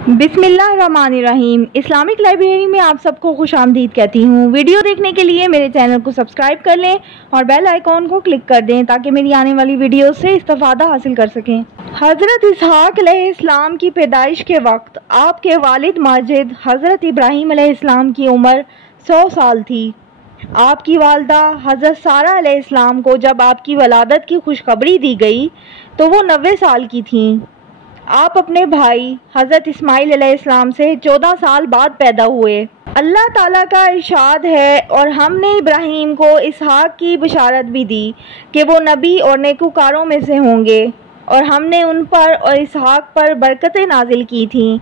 बिस्मिल्लाहिर्रहमानिर्रहीम। Islamic library में आप सबको खुश आमदीद कहती हूँ। वीडियो देखने के लिए मेरे चैनल को सब्सक्राइब कर लें और बेल आइकॉन को क्लिक कर दें ताकि मेरी आने वाली वीडियो से इस्तिफादा हासिल कर सकें। हज़रत इसहाक अलैहिस्सलाम की पैदाइश के वक्त आपके वालिद माजिद हज़रत इब्राहीम अलैहिस्सलाम की उम्र 100 साल थी। आपकी वालदा हज़रत सारा अलैहिस्सलाम को जब आपकी वलादत की खुशखबरी दी गई तो वो 90 साल की थीं। आप अपने भाई हज़रत इस्माइल अलैहिस्सलाम से 14 साल बाद पैदा हुए। अल्लाह ताला का इरशाद है, और हमने इब्राहीम को इसहाक की बशारत भी दी कि वो नबी और नेकूकारों में से होंगे, और हमने उन पर और इसहाक पर बरकतें नाजिल की थीं,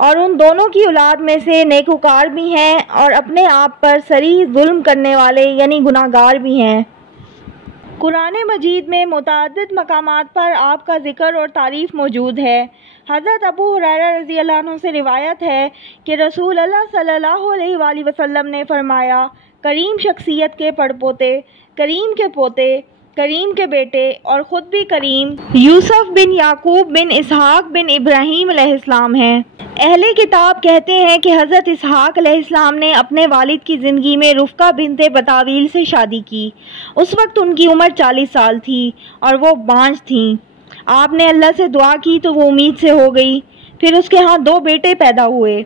और उन दोनों की औलाद में से नेकूकार भी हैं और अपने आप पर सरीह जुल्म करने वाले यानी गुनाहगार भी हैं। कुरान मजीद में मुतअद्दिद मकामात पर आपका ज़िक्र और तारीफ़ मौजूद है। हज़रत अबू हुरैरा रज़ी अल्लाह अन्हु से रिवायत है कि रसूल अल्लाह सल्लल्लाहु अलैहि वसल्लम ने फरमाया, करीम शख्सियत के पड़पोते, करीम के पोते, करीम के बेटे और ख़ुद भी करीम यूसुफ बिन याकूब बिन इसहाक बिन इब्राहीम अलैहिस्सलाम हैं। अहले किताब कहते हैं कि हज़रत इसहाक अलैहिस्सलाम ने अपने वालिद की ज़िंदगी में रुफ़का बिनते बतावील से शादी की। उस वक्त उनकी उम्र 40 साल थी और वो बांझ थीं। आपने अल्लाह से दुआ की तो वो उम्मीद से हो गई। फिर उसके यहाँ 2 बेटे पैदा हुए।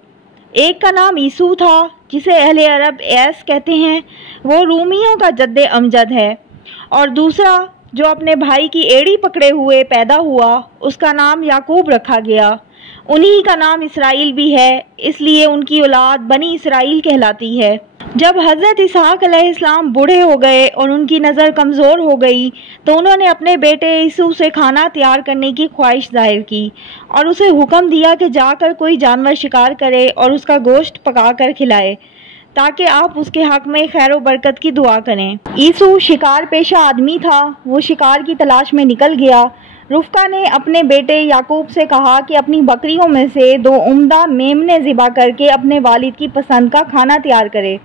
एक का नाम ईसू था, जिसे अहले अरब ऐस कहते हैं, वो रूमियों का जद्दे अमजद है, और दूसरा जो अपने भाई की एड़ी पकड़े हुए पैदा हुआ उसका नाम याकूब रखा गया। उन्हीं का नाम इसराइल भी है, इसलिए उनकी औलाद बनी इसराइल कहलाती है। जब हज़रत इसहाक अलैहिस्सलाम बूढ़े हो गए और उनकी नज़र कमज़ोर हो गई तो उन्होंने अपने बेटे ईसू से खाना तैयार करने की ख्वाहिश जाहिर की और उसे हुक्म दिया कि जाकर कोई जानवर शिकार करे और उसका गोश्त पका कर खिलाए ताकि आप उसके हक़ में खैर व बरकत की दुआ करें। ईसू शिकार पेशा आदमी था। वो शिकार की तलाश में निकल गया। रुफ़का ने अपने बेटे याकूब से कहा कि अपनी बकरियों में से 2 उम्दा मेमने ज़िबा करके अपने वालिद की पसंद का खाना तैयार करे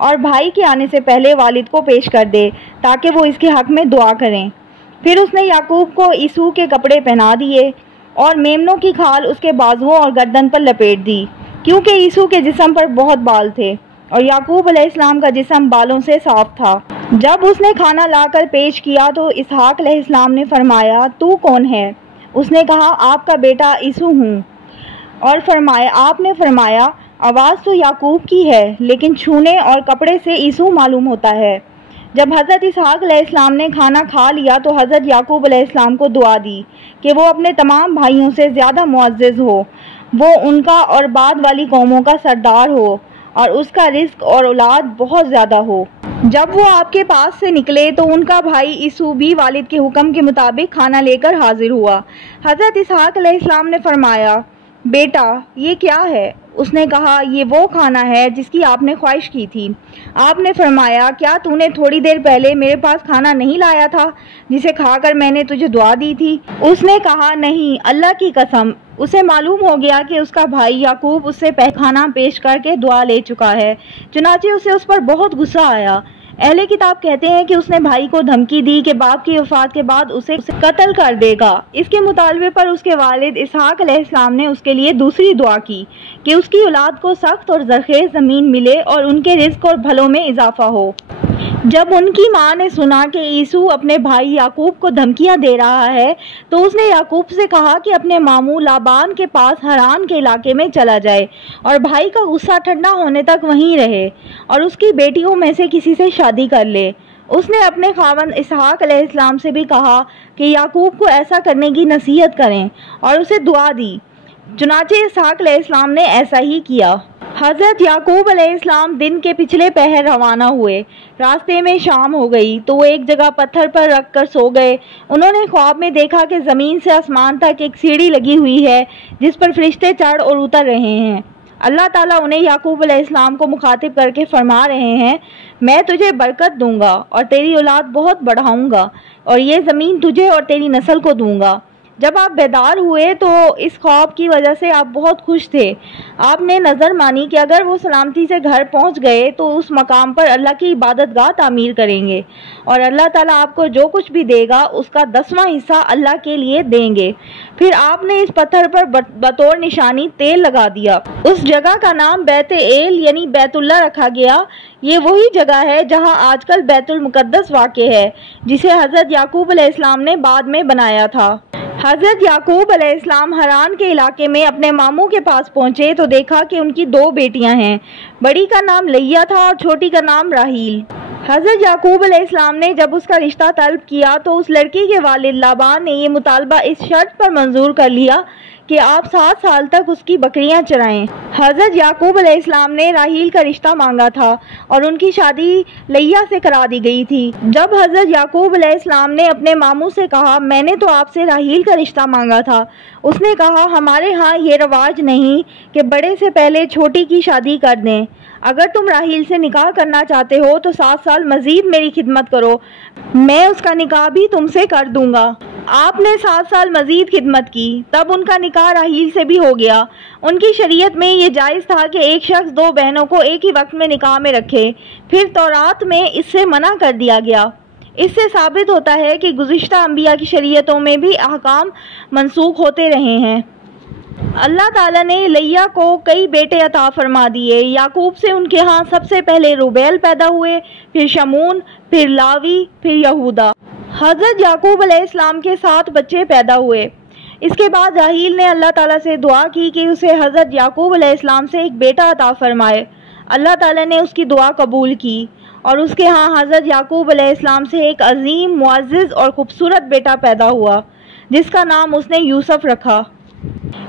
और भाई के आने से पहले वालिद को पेश कर दे ताकि वो इसके हक़ में दुआ करें। फिर उसने याकूब को ईसू के कपड़े पहना दिए और मेमनों की खाल उसके बाजुओं और गर्दन पर लपेट दी, क्योंकि ईसू के जिस्म पर बहुत बाल थे और याकूब अलैहिस्सलाम का जिस्म बालों से साफ था। जब उसने खाना लाकर पेश किया तो इसहाक अलैहिस्सलाम ने फरमाया, तू कौन है? उसने कहा, आपका बेटा ईसू हूँ। और आपने फरमाया, आवाज़ तो याकूब की है, लेकिन छूने और कपड़े से ईसू मालूम होता है। जब हज़रत इसहाक अलैहिस्सलाम ने खाना खा लिया तो हज़रत याकूब अलैहिस्सलाम को दुआ दी कि वो अपने तमाम भाइयों से ज़्यादा मुअज़्ज़ज़ हो, वो उनका और बाद वाली कौमों का सरदार हो और उसका रिज़्क़ और औलाद बहुत ज़्यादा हो। जब वो आपके पास से निकले तो उनका भाई ईसू भी वालिद के हुक्म के मुताबिक खाना लेकर हाजिर हुआ। हज़रत इसहाक अलैहिस्सलाम ने फरमाया, बेटा ये क्या है? उसने कहा, ये वो खाना है जिसकी आपने ख्वाहिश की थी। आपने फरमाया, क्या तूने थोड़ी देर पहले मेरे पास खाना नहीं लाया था जिसे खाकर मैंने तुझे दुआ दी थी? उसने कहा, नहीं, अल्लाह की कसम। उसे मालूम हो गया कि उसका भाई याकूब उससे खाना पेश करके दुआ ले चुका है, चुनाचे उसे उस पर बहुत गुस्सा आया। अहले किताब कहते हैं कि उसने भाई को धमकी दी कि बाप की वफ़ात के बाद उसे कत्ल कर देगा। इसके मुतालबे पर उसके वालिद इसहाक अलैहिस्सलाम ने उसके लिए दूसरी दुआ की कि उसकी औलाद को सख्त और ज़रख़ेज़ ज़मीन मिले और उनके रिज़्क़ और भलों में इजाफ़ा हो। जब उनकी माँ ने सुना कि ईसू अपने भाई याकूब को धमकियां दे रहा है तो उसने याकूब से कहा कि अपने मामू लाबान के पास हरान के इलाके में चला जाए और भाई का गुस्सा ठंडा होने तक वहीं रहे और उसकी बेटियों में से किसी से शादी कर ले। उसने अपने खावंद इसहाक अलैहिस्सलाम से भी कहा कि याकूब को ऐसा करने की नसीहत करें और उसे दुआ दी। चुनाचे इसहाक अलैहिस्सलाम ने ऐसा ही किया। हज़रत याकूब अलैहिस्सलाम दिन के पिछले पहर रवाना हुए। रास्ते में शाम हो गई तो वो एक जगह पत्थर पर रख कर सो गए। उन्होंने ख्वाब में देखा कि ज़मीन से आसमान तक एक सीढ़ी लगी हुई है जिस पर फरिश्ते चढ़ और उतर रहे हैं। अल्लाह ताला उन्हें याकूब अलैहिस्सलाम को मुखातिब करके फरमा रहे हैं, मैं तुझे बरकत दूंगा और तेरी औलाद बहुत बढ़ाऊंगा और ये ज़मीन तुझे और तेरी नस्ल को दूंगा। جب آپ بیدار ہوئے تو اس خواب کی وجہ سے آپ بہت خوش تھے۔ آپ نے نظر مانی کہ اگر وہ سلامتی سے گھر پہنچ گئے تو اس مقام پر اللہ کی عبادت گاہ تعمیر کریں گے اور اللہ تعالیٰ آپ کو جو کچھ بھی دے گا اس کا 10واں حصہ اللہ کے لیے دیں گے۔ پھر آپ نے اس پتھر پر بطور نشانی تیل لگا دیا۔ اس جگہ کا نام بیت ایل یعنی بیت اللہ رکھا گیا۔ یہ وہی جگہ ہے جہاں آج کل بیت المقدس واقع ہے، جسے حضرت یعقوب علیہ السلام نے بعد میں بنایا تھا۔ حضرت یعقوب علیہ السلام حران کے علاقے میں اپنے ماموں کے پاس پہنچے تو دیکھا کہ ان کی 2 بیٹیاں ہیں۔ بڑی کا نام لیا تھا اور چھوٹی کا نام راحیل۔ حضرت یعقوب علیہ السلام نے جب اس کا رشتہ طلب کیا تو اس لڑکی کے والد لابان نے یہ مطالبہ اس شرط پر منظور کر لیا کہ آپ 7 سال تک اس کی بکریاں چرائیں۔ حضرت یعقوب علیہ السلام نے راحیل کا رشتہ مانگا تھا اور ان کی شادی لیا سے کرا دی گئی تھی۔ جب حضرت یعقوب علیہ السلام نے اپنے ماموں سے کہا میں نے تو آپ سے راحیل کا رشتہ مانگا تھا، اس نے کہا ہمارے ہاں یہ رواج نہیں کہ بڑے سے پہلے چھوٹی کی شادی کر دیں۔ اگر تم راحیل سے نکاح کرنا چاہتے ہو تو 7 سال مزید میری خدمت کرو، میں اس کا نکاح بھی تم سے کر دوں گا۔ آپ نے 7 سال مزید خدمت کی، تب ان کا نکاح راحیل سے بھی ہو گیا۔ ان کی شریعت میں یہ جائز تھا کہ ایک شخص 2 بہنوں کو ایک ہی وقت میں نکاح میں رکھے، پھر تورات میں اس سے منع کر دیا گیا۔ اس سے ثابت ہوتا ہے کہ گزشتہ انبیاء کی شریعتوں میں بھی احکام منسوخ ہوتے رہے ہیں۔ اللہ تعالیٰ نے لیا کو کئی بیٹے عطا فرما دیے۔ یعقوب سے ان کے ہاں سب سے پہلے روبیل پیدا ہوئے، پھر شمون، پھر لاوی، پھر یہودا۔ حضرت یعقوب علیہ السلام کے 7 بچے پیدا ہوئے۔ اس کے بعد راحیل نے اللہ تعالیٰ سے دعا کی کہ اسے حضرت یعقوب علیہ السلام سے ایک بیٹا عطا فرمائے۔ اللہ تعالیٰ نے اس کی دعا قبول کی اور اس کے ہاں حضرت یعقوب علیہ السلام سے ایک عظیم، معزز اور خوبصورت بیٹا پیدا ہوا جس کا نام اس نے یوسف رکھا۔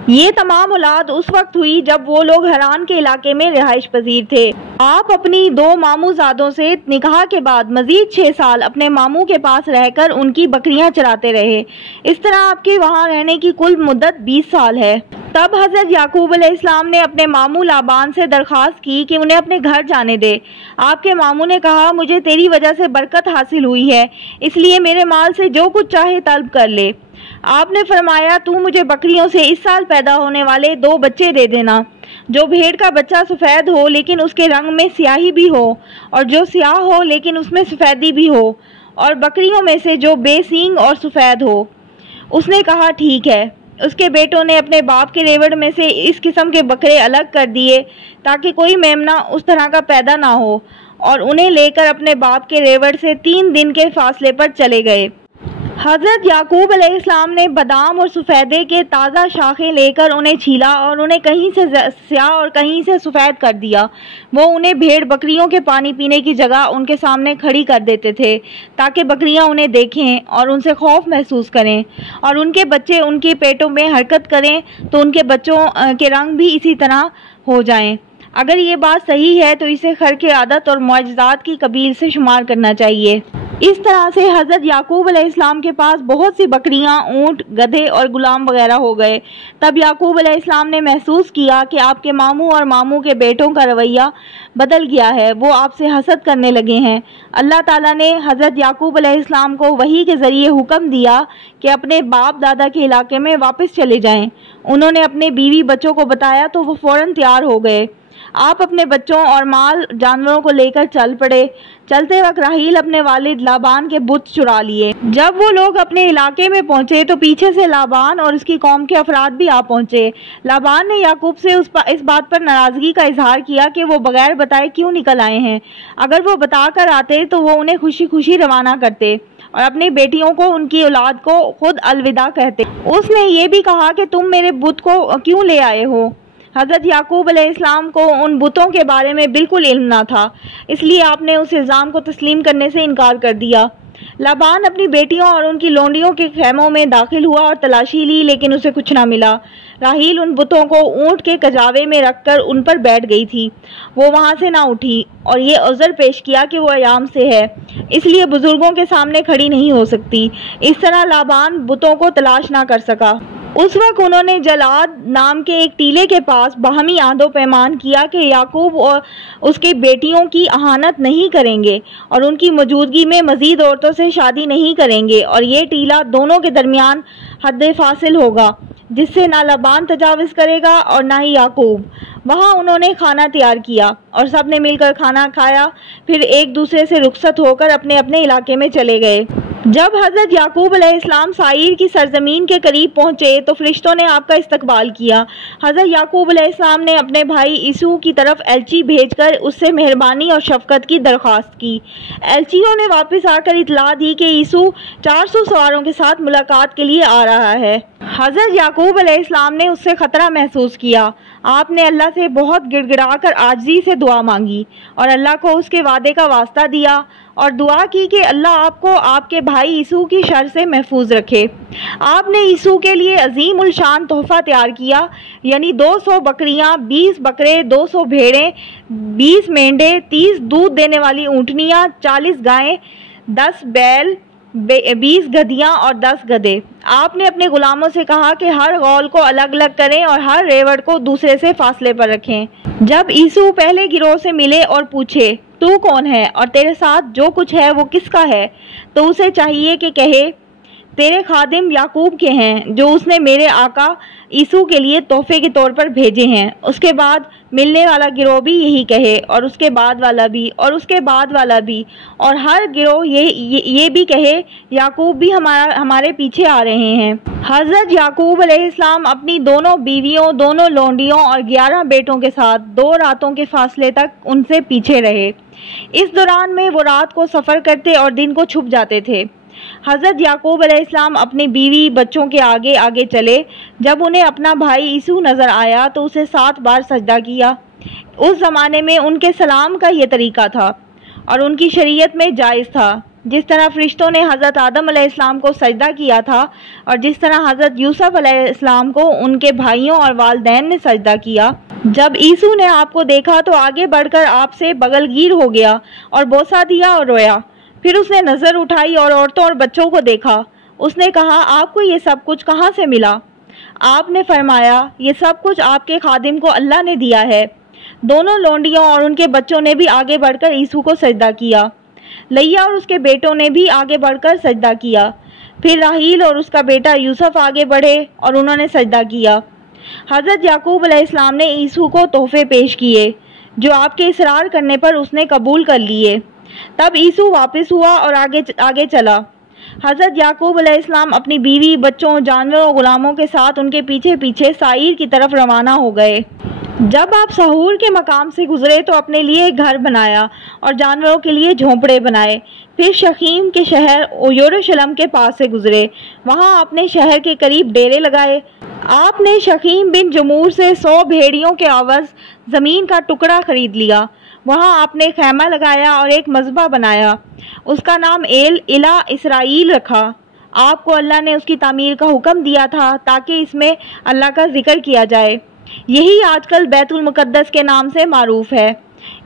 یہ تمام اولاد اس وقت ہوئی جب وہ لوگ حران کے علاقے میں رہائش پذیر تھے۔ آپ اپنی 2 ماموں زادوں سے نکاح کے بعد مزید 6 سال اپنے ماموں کے پاس رہ کر ان کی بکریاں چراتے رہے۔ اس طرح آپ کے وہاں رہنے کی کل مدت 20 سال ہے۔ تب حضرت یعقوب علیہ السلام نے اپنے ماموں لابان سے درخواست کی کہ انہیں اپنے گھر جانے دے۔ آپ کے ماموں نے کہا مجھے تیری وجہ سے برکت حاصل ہوئی ہے، اس لیے میرے مال سے جو کچھ چاہے طلب کر لے۔ آپ نے فرمایا تو مجھے بکریوں سے اس سال پیدا ہونے والے 2 بچے دے دینا، جو بھیڑ کا بچہ سفید ہو لیکن اس کے رنگ میں سیاہی بھی ہو، اور جو سیاہ ہو لیکن اس میں سفیدی بھی ہو، اور بکریوں میں سے جو بے سینگ اور سفید ہو۔ اس نے کہا ٹھیک ہے۔ اس کے بیٹوں نے اپنے باپ کے ریوڑ میں سے اس قسم کے بکرے الگ کر دیے تاکہ کوئی میمنہ اس طرح کا پیدا نہ ہو، اور انہیں لے کر اپنے باپ کے ریوڑ سے 3 دن کے فاصلے پر چلے گئے۔ حضرت یعقوب علیہ السلام نے بادام اور سفیدے کے تازہ شاخیں لے کر انہیں چھیلا اور انہیں کہیں سے سیاہ اور کہیں سے سفید کر دیا۔ وہ انہیں بھیڑ بکریوں کے پانی پینے کی جگہ ان کے سامنے کھڑی کر دیتے تھے تاکہ بکریاں انہیں دیکھیں اور ان سے خوف محسوس کریں، اور ان کے بچے ان کے پیٹوں میں حرکت کریں تو ان کے بچوں کے رنگ بھی اسی طرح ہو جائیں۔ اگر یہ بات صحیح ہے تو اسے خرق عادت اور معجزات کی قبیل سے شمار کرنا چاہیے۔ اس طرح سے حضرت یعقوب علیہ السلام کے پاس بہت سی بکریاں، اونٹ، گدھے اور غلام وغیرہ ہو گئے۔ تب یعقوب علیہ السلام نے محسوس کیا کہ آپ کے ماموں اور ماموں کے بیٹوں کا رویہ بدل گیا ہے، وہ آپ سے حسد کرنے لگے ہیں۔ اللہ تعالیٰ نے حضرت یعقوب علیہ السلام کو وحی کے ذریعے حکم دیا کہ اپنے باپ دادا کے علاقے میں واپس چلے جائیں۔ انہوں نے اپنے بیوی بچوں کو بتایا تو وہ فوراً تیار ہو گئے۔ آپ اپنے بچوں اور مال جانوروں کو لے کر چل پڑے۔ چلتے وقت راحیل اپنے والد لابان کے بت چرا لیے۔ جب وہ لوگ اپنے علاقے میں پہنچے تو پیچھے سے لابان اور اس کی قوم کے افراد بھی آ پہنچے۔ لابان نے یعقوب سے اس بات پر ناراضگی کا اظہار کیا کہ وہ بغیر بتائے کیوں نکل آئے ہیں۔ اگر وہ بتا کر آتے تو وہ انہیں خوشی خوشی روانہ کرتے اور اپنی بیٹیوں کو ان کی اولاد کو خود الوداع کہتے۔ اس نے یہ بھی کہا کہ تم میرے بت کو کیوں لے آئے ہو؟ حضرت یعقوب علیہ السلام کو ان بتوں کے بارے میں بالکل علم نہ تھا، اس لیے آپ نے اس الزام کو تسلیم کرنے سے انکار کر دیا۔ لابان اپنی بیٹیوں اور ان کی لونڈیوں کے خیموں میں داخل ہوا اور تلاشی لی لیکن اسے کچھ نہ ملا۔ راحیل ان بتوں کو اونٹ کے کجاوے میں رکھ کر ان پر بیٹھ گئی تھی، وہ وہاں سے نہ اٹھی اور یہ عذر پیش کیا کہ وہ ایام سے ہے، اس لیے بزرگوں کے سامنے کھڑی نہیں ہو سکتی۔ اس طرح لابان بتوں کو تلاش نہ کر سکا۔ उस वक्त उन्होंने जलाद नाम के एक टीले के पास बाहमी आहदो पैमान किया कि याकूब और उसकी बेटियों की अहानत नहीं करेंगे और उनकी मौजूदगी में मज़ीद औरतों से शादी नहीं करेंगे, और ये टीला दोनों के दरमियान हद फासिल होगा जिससे ना लबान तजावज़ करेगा और ना ही याकूब। वहाँ उन्होंने खाना तैयार किया और सब ने मिलकर खाना खाया, फिर एक दूसरे से रुखसत होकर अपने अपने इलाके में चले गए। जब हज़रत याकूब अलैहिस्सलाम साइर की सरजमीन के करीब पहुँचे तो फरिश्तों ने आपका इस्तकबाल किया। हज़रत याकूब अलैहिस्सलाम ने अपने भाई ईसू की तरफ एलची भेजकर उससे मेहरबानी और शफकत की दरख्वास्त की। एलचियों ने वापस आकर इतला दी कि ईसू 400 सवारों के साथ मुलाकात के लिए आ रहा है। हज़रत याकूब अलैहिस्सलाम ने उससे ख़तरा महसूस किया। आपने अल्लाह से बहुत गिड़गिड़ाकर आजिज़ी से दुआ मांगी और अल्लाह को उसके वादे का वास्ता दिया और दुआ की कि अल्लाह आपको आपके भाई ईसू की शर से महफूज रखे। आपने ईसू के लिए अजीम उल शान तोहफ़ा तैयार किया, यानी 200 बकरियां, 20 बकरे, 200 भेड़ें, 20 मेंढे, 30 दूध देने वाली ऊँटनियाँ, 40 गायें, 10 बैल, 20 गधियाँ और 10 गधे। आपने अपने गुलामों से कहा कि हर गौल को अलग अलग करें और हर रेवड़ को दूसरे से फासले पर रखें। जब ईसू पहले गिरोह से मिले और पूछे तू कौन है और तेरे साथ जो कुछ है वो किसका है, तो उसे चाहिए कि कहे तेरे खादिम याकूब के हैं जो उसने मेरे आका ईसू के लिए तोहफे के तौर पर भेजे हैं। उसके बाद मिलने वाला गिरोह भी यही कहे और उसके बाद वाला भी और उसके बाद वाला भी, और हर गिरोह ये भी कहे याकूब भी हमारे पीछे आ रहे हैं। हज़रत याकूब अलैहिस्सलाम अपनी दोनों बीवियों, दोनों लौंडियों और 11 बेटों के साथ 2 रातों के फासले तक उनसे पीछे रहे। इस दौरान में वो रात को सफ़र करते और दिन को छुप जाते थे। हज़रत याकूब अलैहिस्सलाम अपने बीवी बच्चों के आगे आगे चले। जब उन्हें अपना भाई ईसू नज़र आया तो उसे 7 बार सजदा किया। उस ज़माने में उनके सलाम का ये तरीका था और उनकी शरीयत में जायज़ था। जिस तरह फरिश्तों ने हज़रत आदम अलैहिस्सलाम को सजदा किया था और जिस तरह हज़रत यूसुफ अलैहिस्सलाम को उनके भाइयों और वालिदैन ने सजदा किया। जब ईसू ने आपको देखा तो आगे बढ़कर आपसे बगलगीर हो गया और बोसा दिया और रोया। फिर उसने नज़र उठाई और औरतों और बच्चों को देखा। उसने कहा आपको ये सब कुछ कहाँ से मिला? आपने फरमाया ये सब कुछ आपके खादिम को अल्लाह ने दिया है। दोनों लौंडियों और उनके बच्चों ने भी आगे बढ़कर ईसू को सजदा किया। लैया और उसके बेटों ने भी आगे बढ़कर सजदा किया। फिर राहील और उसका बेटा यूसुफ आगे बढ़े और उन्होंने सजदा किया। हज़रत याकूब अलैहिस्सलाम ने ईसू को तोहफे पेश किए जो आपके इसरार करने पर उसने कबूल कर लिए। तब ईसू वापस हुआ और आगे चला। हज़रत याकूब अलैहिस्सलाम अपनी बीवी, बच्चों, जानवरों और गुलामों के साथ उनके पीछे पीछे साइर की तरफ रवाना हो गए। जब आप सहूर के मकाम से गुजरे तो अपने लिए एक घर बनाया और जानवरों के लिए झोंपड़े बनाए। फिर शकीम के शहर यरूशलेम के पास से गुजरे। वहाँ आपने शहर के करीब डेरे लगाए। आपने शकीम बिन जमूर से 100 भेड़ियों के अवज़ ज़मीन का टुकड़ा खरीद लिया। वहाँ आपने खैमा लगाया और एक मज़बा बनाया। उसका नाम एल इला इसराइल रखा। आपको अल्लाह ने उसकी तामीर का हुक्म दिया था ताकि इसमें अल्लाह का जिक्र किया जाए। यही आजकल बैतुल मुक़द्दस के नाम से मारूफ है।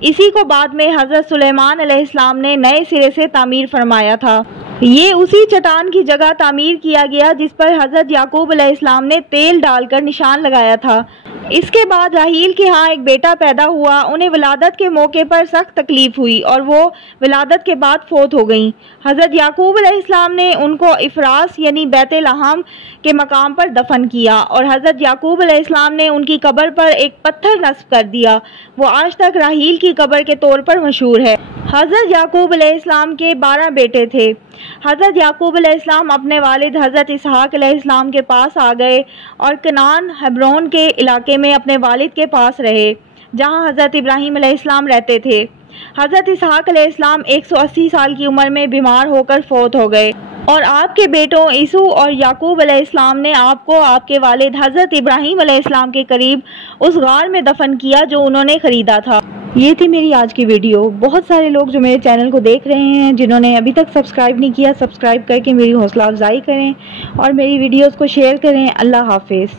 इसी को बाद में हज़रत सुलेमान अलैहिस्सलाम ने नए सिरे से तामीर फरमाया था। ये उसी चट्टान की जगह तामीर किया गया जिस पर हज़रत याकूब अलैहिस्सलाम ने तेल डालकर निशान लगाया था। इसके बाद राहील के यहाँ एक बेटा पैदा हुआ। उन्हें विलादत के मौके पर सख्त तकलीफ़ हुई और वो विलादत के बाद फोत हो गईं। हज़रत याकूब अलैहिस्सलाम ने उनको इफ़रास यानी बैत लहम के मकाम पर दफन किया और हज़रत याकूब अलैहिस्सलाम ने उनकी कब्र पर एक पत्थर नस्ब कर दिया। वो आज तक राहील की कब्र के तौर पर मशहूर है। हज़रत याकूब अलैहिस्सलाम के 12 बेटे थे। हज़रत याकूब अलैहिस्सलाम अपने वालिद हज़रत इसहाक़ अलैहिस्सलाम के पास आ गए और कनान हेब्रोन के इलाके में अपने वालिद के पास रहे जहाँ हज़रत इब्राहीम अलैहिस्सलाम रहते थे। हज़रत इसहाक़ अलैहिस्सलाम 180 साल की उम्र में बीमार होकर फौत हो गए और आपके बेटों ईसू और याकूब अलैहिस्सलाम ने आपको आपके वालिद हज़रत इब्राहीम अलैहिस्सलाम के करीब उस गार में दफन किया जो उन्होंने ख़रीदा था। ये थी मेरी आज की वीडियो। बहुत सारे लोग जो मेरे चैनल को देख रहे हैं जिन्होंने अभी तक सब्सक्राइब नहीं किया, सब्सक्राइब करके मेरी हौसला अफजाई करें और मेरी वीडियोस को शेयर करें। अल्लाह हाफिज़।